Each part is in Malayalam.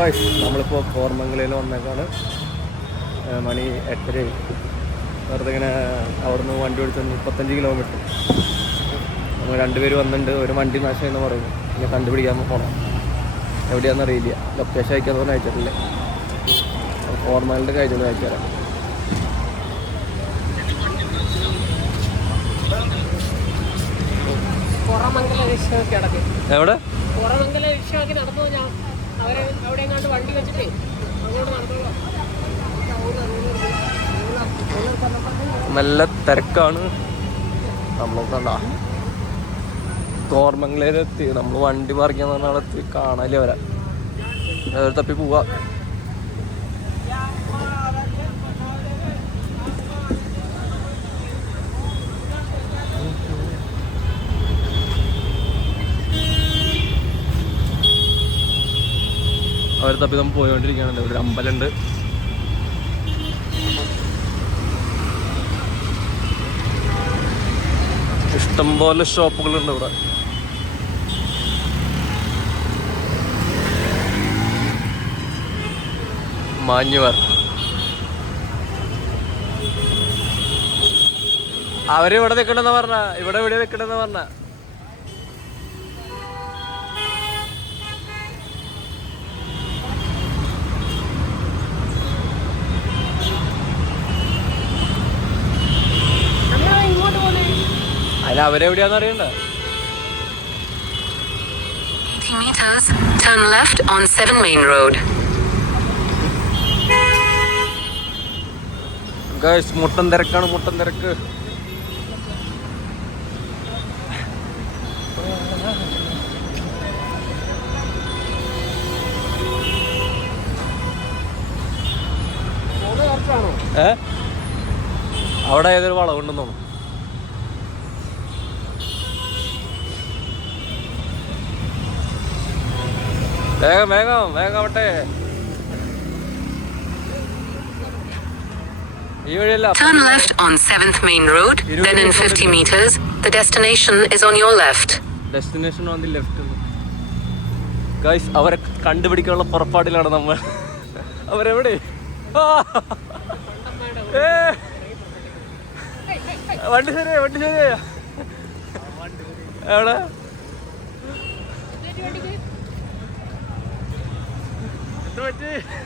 ഗായ്സ് നമ്മളിപ്പോൾ കോർമംഗലയിൽ വന്നേക്കാണ്. മണി 8:30. വെറുതെ ഇങ്ങനെ അവിടെ നിന്ന് വണ്ടി ഓടിച്ച് 35 കിലോമീറ്റർ. നമ്മൾ രണ്ടുപേര് വന്നിട്ടുണ്ട്. ഒരു വണ്ടി നാശം എന്ന് പറയുന്നു. ഇനി കണ്ടുപിടിക്കാൻ പോകണം. എവിടെയാണെന്ന് അറിയില്ല. ലൊക്കേഷൻ അയക്കാന്ന് പറഞ്ഞാൽ അയച്ചിട്ടില്ല. കോർമംഗലിൻ്റെ കഴിഞ്ഞൊന്നും അയച്ചുതരാം. എവിടെ നല്ല തിരക്കാണ്. നമ്മളൊക്കെ കോർമംഗലയിലെത്തി. നമ്മൾ വണ്ടി പാർക്കാൻ പറഞ്ഞാൽ കാണാല്ലേ വരാ തപ്പി പോവാ. അവർ തപ്പി നമ്മൾ പോയോണ്ടിരിക്കുകയാണല്ലോ. ഒരു അമ്പലമുണ്ട്. ഇഷ്ടംപോലെ ഷോപ്പുകളുണ്ട് ഇവിടെ. മാഞ്ഞുവാർ അവരിവിടെ വെക്കണമെന്ന് പറഞ്ഞ, ഇവിടെ എവിടെ വെക്കണമെന്ന് പറഞ്ഞ. അതിന് അവരെവിടെയാന്ന് അറിയണ്ട. Turn left on 7 Main Road. Guys മുട്ടൻ തിരക്കാണ്, മുട്ടൻ തിരക്ക്. അവിടെ ഏതൊരു വളവുണ്ടെന്ന് തോന്നുന്നു. വേഗം വേഗം വേഗം ആവട്ടെ. ഈ വഴിയല്ല. Turn left on 7th Main Road, then in 50 meters, the destination is on your left. Destination on the left. Guys, അവരെ കണ്ടുപിടിക്കാനുള്ള പുറപ്പാടിലാണ് നമ്മൾ. അവരെവിടെ? വണ്ടി ശരിയാ, വണ്ടി ശരിയാ. എവിടെ?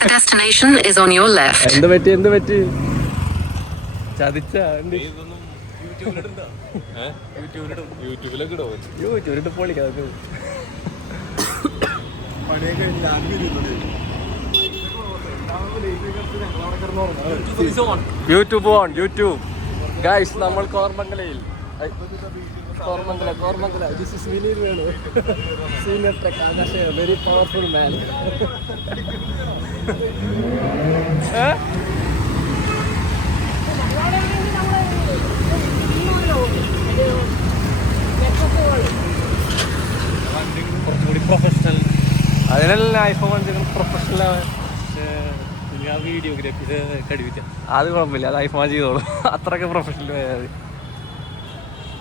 The destination is on your left. എന്ത് പറ്റി, എന്ത് പറ്റി? ചതിച്ച യൂട്യൂബിലിട്ട് പൊളിക്കാം. YouTube on YouTube. ഗൈസ് നമ്മൾ കോർമംഗലയിൽ. Koramangala. This is Vineeth Venu, senior tech ആകാശ, വെരി പവർഫുൾ മാൻ. കുറച്ചുകൂടി പ്രൊഫഷണൽ. അതിനെല്ലാം ഐഫോൺ വണ്ടി പ്രൊഫഷണൽ ആവാൻ. വീഡിയോഗ്രാഫി കഴിവില്ല. അത് കുഴപ്പമില്ല, അത് ഐഫോൺ ചെയ്തോളൂ. അത്രയൊക്കെ പ്രൊഫഷണൽ ആയാൽ മതി.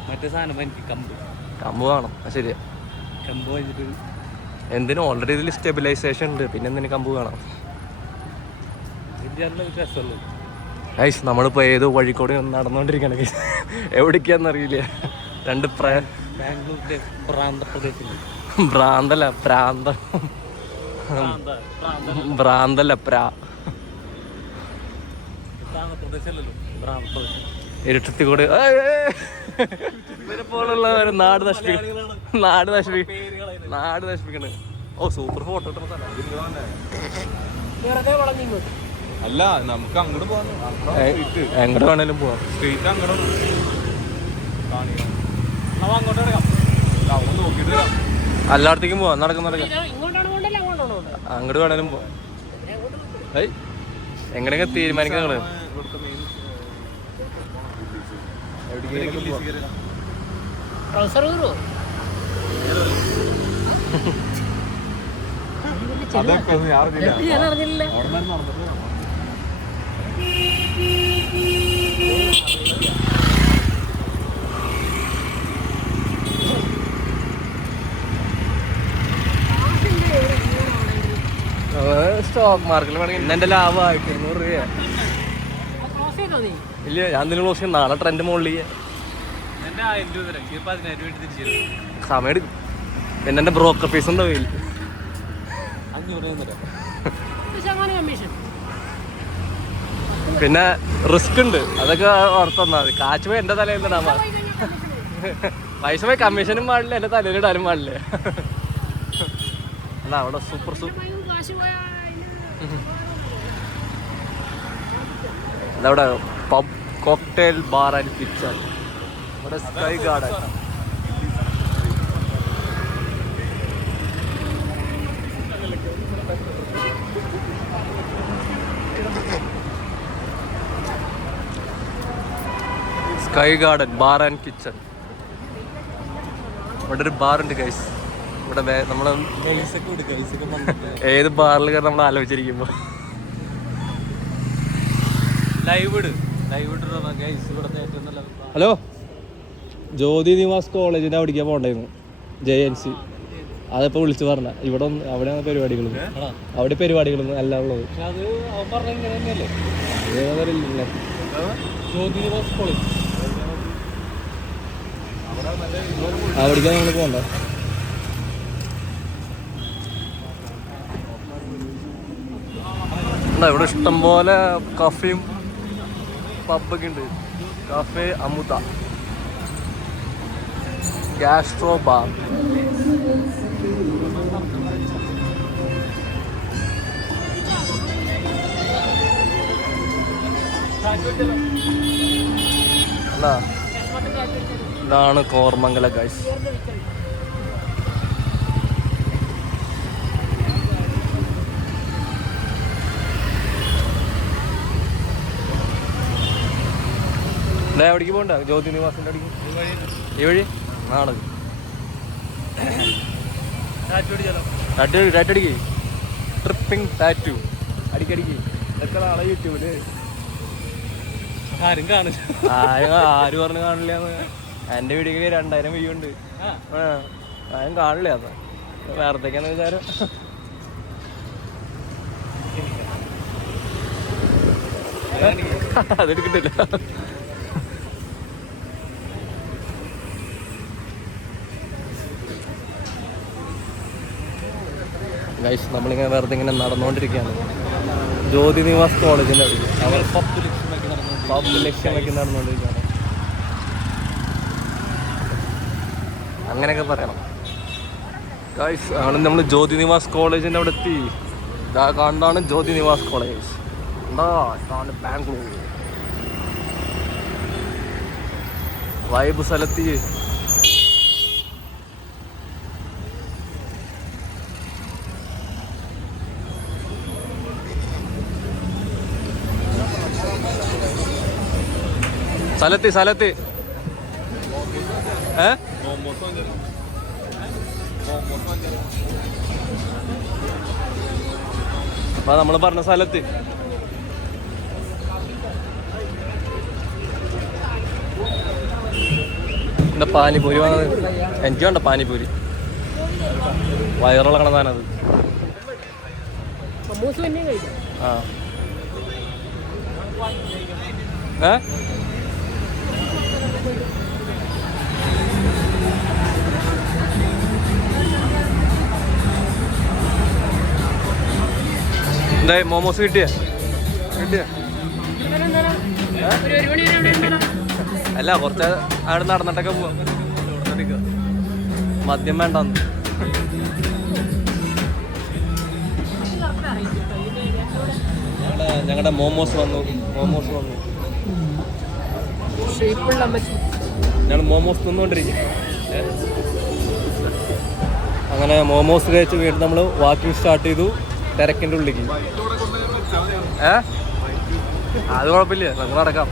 മറ്റേ സാധനം എനിക്ക് കമ്പ് വേണം. ശരിയാ, കമ്പ് കഴിഞ്ഞിട്ട് എന്തിനും ഓൾറെഡി ഇതിൽ സ്റ്റെബിലൈസേഷൻ ഉണ്ട്. പിന്നെ എന്തിനു കമ്പ് വേണം? രസമുള്ളൂ. ഐസ് നമ്മളിപ്പോൾ ഏതോ വഴിക്കൂടെ നടന്നുകൊണ്ടിരിക്കണേ. എവിടേക്കാന്നറിയില്ല. രണ്ട് ബാംഗ്ലൂരിലെ പ്രാന്തപ്രദേശം. ഭ്രാന്തല്ല ഇരുട്ടത്തി കൂടെ പോലുള്ള നാട് നശിപ്പിക്കണേ. ഓ സൂപ്പർ ഫോട്ടോ ഇട്ട സ്ഥലം. അല്ല, നമുക്ക് അങ്ങോട്ട് പോകാം. എങ്ങോട്ട് വേണേലും പോവാം. സ്ട്രീറ്റ് അങ്ങോട്ട് നോക്കിട്ട് എല്ലായിടത്തേക്കും പോവാം. നടക്കാം. അങ്ങോട്ട് വേണേലും പോവാം. എങ്ങനെയൊക്കെ തീരുമാനിക്കാം നിങ്ങള്. സ്റ്റോക്ക് മാർക്കറ്റിൽ വേണമെങ്കിൽ ഇന്ന് എൻ്റെ ലാഭമായിട്ട് 200 രൂപ. ഇല്ല, ഞാൻ എന്തിനും ക്ലോസ് ചെയ്യും. നാളെ ട്രെൻഡ് മുകളിൽ സമയം എടുക്കും. പിന്നെ എൻ്റെ ബ്രോക്കർ ഫീസ് ഉണ്ടോ കയ്യിൽ? പിന്നെ റിസ്ക് ഉണ്ട്, അതൊക്കെ ഓർത്ത് തന്നാൽ മതി. കാശ് പോയി എൻ്റെ തലയിൽ ഇടാൻ പാടില്ല, പൈസ പോയി കമ്മീഷനും പാടില്ല, എൻ്റെ തലയിൽ ഇടാനും പാടില്ല. അല്ല അവിടെ സൂപ്പർ അതവിടെ pub cocktail bar and kitchen. അവിടെ sky garden. Sky garden bar and kitchen. ഇവിടെ ഒരു ബാറുണ്ട് ഗൈസ്. ഇവിടെ നമ്മൾ ഏത് ബാറിൽ കയറി നമ്മൾ ആലോചിച്ചിരിക്കുമ്പോൾ ഹലോ, ജ്യോതി നിവാസ് കോളേജിൻ്റെ അവിടേക്ക് പോകണ്ടായിരുന്നു, JNC. അതിപ്പോൾ വിളിച്ചു പറഞ്ഞ ഇവിടെ അവിടെയാണ് പരിപാടികളും, അവിടെ പരിപാടികളൊന്നും എല്ലാം ഉള്ളത്. അവിടേക്കാണ് നമ്മൾ പോകണ്ട. ഇവിടെ ഇഷ്ടംപോലെ കഫേയും പബ്ബൊക്കെ ഉണ്ട്. Cafe Amutha, gastro bar. ഇതാണ് കോർമംഗല ഗൈസ്. എവിടേക്ക് പോകണ്ട? ജ്യോതി നിവാസിൻ്റെ അടിക്ക് ഈ വഴി ആണ്. ടാറ്റടിക്ക് ട്രിപ്പിംഗ് ടാറ്റു അടിക്കടിക്ക്. ഇതൊക്കെ നാളെ യൂട്യൂബില് ആരും കാണില്ല. ആരും പറഞ്ഞു കാണില്ല. എൻ്റെ വീഡിയോക്ക് 2000 വ്യൂ ഉണ്ട്. ആരും കാണില്ല. അത് വേറെത്തേക്കാന്ന് വിചാരം. അതെടുക്കട്ടില്ല. ഗൈസ്, നമ്മളിങ്ങനെ വെറുതെ ഇങ്ങനെ നടന്നുകൊണ്ടിരിക്കുകയാണ് ജ്യോതി നിവാസ് കോളേജിൻ്റെ അവിടെ. അവർ 10 ലക്ഷം വയ്ക്ക് നടന്നുകൊണ്ടിരിക്കുകയാണ്. അങ്ങനെയൊക്കെ പറയണം ഗൈസ്. അങ്ങനെ നമ്മൾ ജ്യോതി നിവാസ് കോളേജിൻ്റെ അവിടെ എത്തി. ഇതാ കാണുന്നതാണ് ജ്യോതി നിവാസ് കോളേജ്. ഇതാണ് ബാംഗ്ലൂർ വൈബ് സ്ഥലത്തി. സ്ഥലത്ത് അപ്പൊ നമ്മള് പറഞ്ഞ സ്ഥലത്ത് എന്താ പാനിപൂരി വാങ്ങുന്നത്? എനിക്ക് വേണ്ട പാനിപൂരി, വയറുള്ള സാധനം അത്. എന്തായി മോമോസ് കിട്ടിയ അല്ല, കുറച്ച് അവിടെ നടന്നിട്ടൊക്കെ പോവാം. മദ്യം വേണ്ടെന്ന്. ഞങ്ങളുടെ മോമോസ് വന്നു. ഞങ്ങൾ മോമോസ് തിന്നുകൊണ്ടിരിക്കും. അങ്ങനെ മോമോസ് കഴിച്ച് വീണ്ടും നമ്മൾ വാക്കിംഗ് സ്റ്റാർട്ട് ചെയ്തു തിരക്കിൻ്റെ ഉള്ളിലേക്ക്. അത് കുഴപ്പമില്ല, നമുക്ക് നടക്കാം.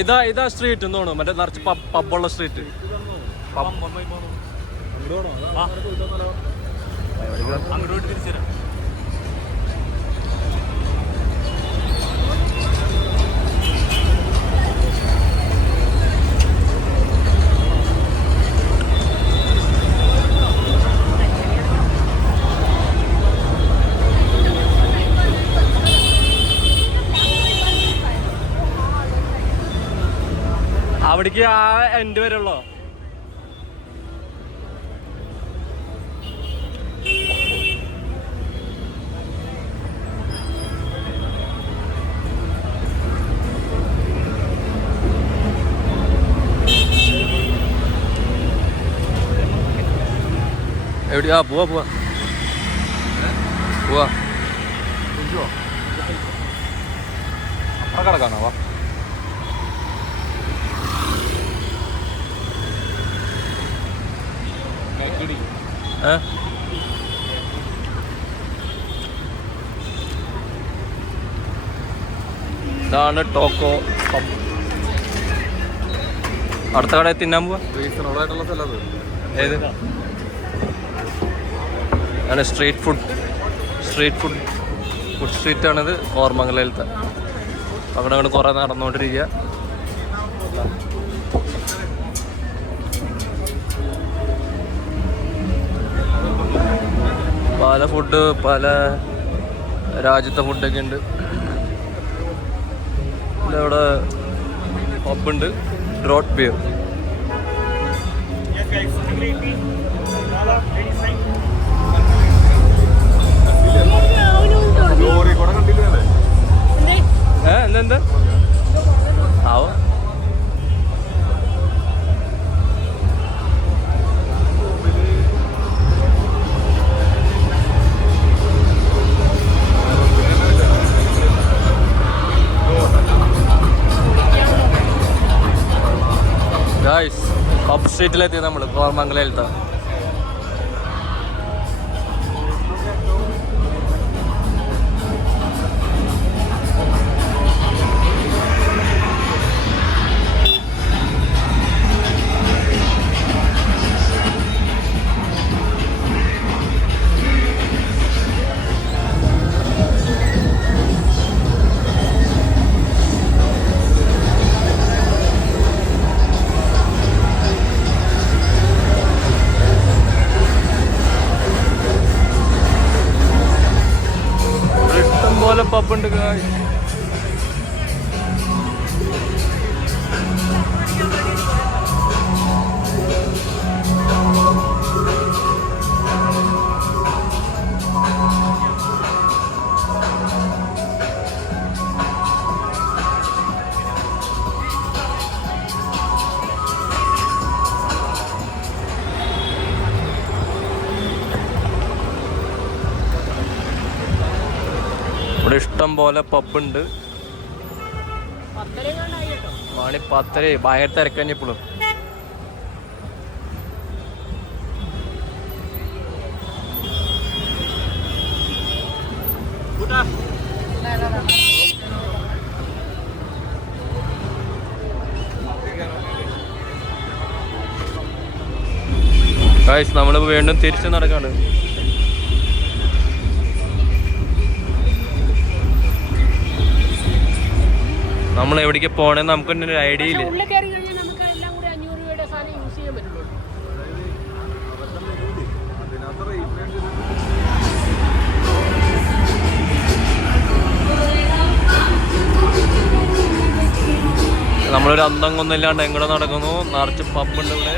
ഇതാ സ്ട്രീറ്റ് എന്ന് തോന്നുന്നു, മറ്റേ നിറച്ച് പബ്ബുള്ള സ്ട്രീറ്റ്. അവിടേക്ക് ആ എൻഡ് വരെ ഉള്ളോ? എവിടെയാ? പോവാ പോവാ പോവാ. അപ്പുറം കിടക്കാന്നോ? വാ. ഇതാണ് ടോക്കോ പബ്. അടുത്ത കടയിൽ തിന്നാൻ പോവാ. റീസണബിളായിട്ടുള്ള സ്ഥലം അത്. ഏത്? ആണ് സ്ട്രീറ്റ് ഫുഡ് ഫുഡ് സ്ട്രീറ്റാണിത്, കോർമംഗലയിലത്തെ. അവിടെ അങ്ങോട്ട് കുറേ നടന്നുകൊണ്ടിരിക്കുക. പല ഫുഡ്, പല രാജ്യത്തെ ഫുഡൊക്കെ ഉണ്ട്. പിന്നെ അവിടെ പബ്ബുണ്ട്, ഡ്രോട്ട് ബിയർ. എന്താ ആവോ? ഗായ്സ്, പബ് സ്ട്രീറ്റിലെത്തി നമ്മൾ കോർമംഗലയിലത്തെ. ഇഷ്ടംപോലെ പബ്ബുണ്ട് ഗായ്സ്. ഇവിടെ ഇഷ്ടം പോലെ പബ്ബുണ്ട്. മണി 10 ഭയങ്കര തിരക്കന്നെ ഇപ്പോഴും. ഗായ്സ്, നമ്മൾ വീണ്ടും തിരിച്ചു നടക്കാണ്. നമ്മൾ എവിടേക്ക് പോണെന്ന് നമുക്കൊന്നും ഒരു ഐഡിയ ഇല്ല. നമ്മളൊരു അന്തം കൊന്നില്ലാണ്ട് എങ്ങോട്ട് നടക്കുന്നു. നിറച്ച് പബ്ബുണ്ട് ഇവിടെ.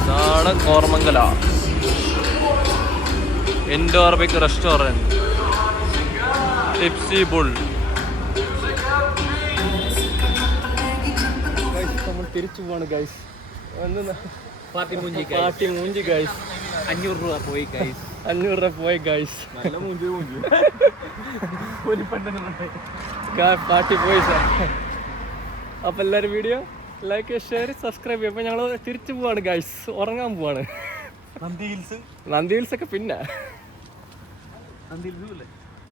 ഇതാണ് Koramangala Indo Arabic restaurant, tipsy bull. നമ്മൾ തിരിച്ചു പോവാണ് ഗൈസ്. പാർട്ടി മൂഞ്ചി ഗൈസ്. 500 രൂപ പോയി ഗൈസ്. 500 രൂപ പോയി ഗൈസ്. പാർട്ടി പോയി സാർ. അപ്പം എല്ലാവരും വീഡിയോ ലൈക്ക്, ഷെയർ, സബ്സ്ക്രൈബ് ചെയ്യും. അപ്പം ഞങ്ങൾ തിരിച്ചു പോവാണ് ഗൈസ്. ഉറങ്ങാൻ പോവാണ്. നന്ദി ഹിൽസ് ഒക്കെ പിന്നെ.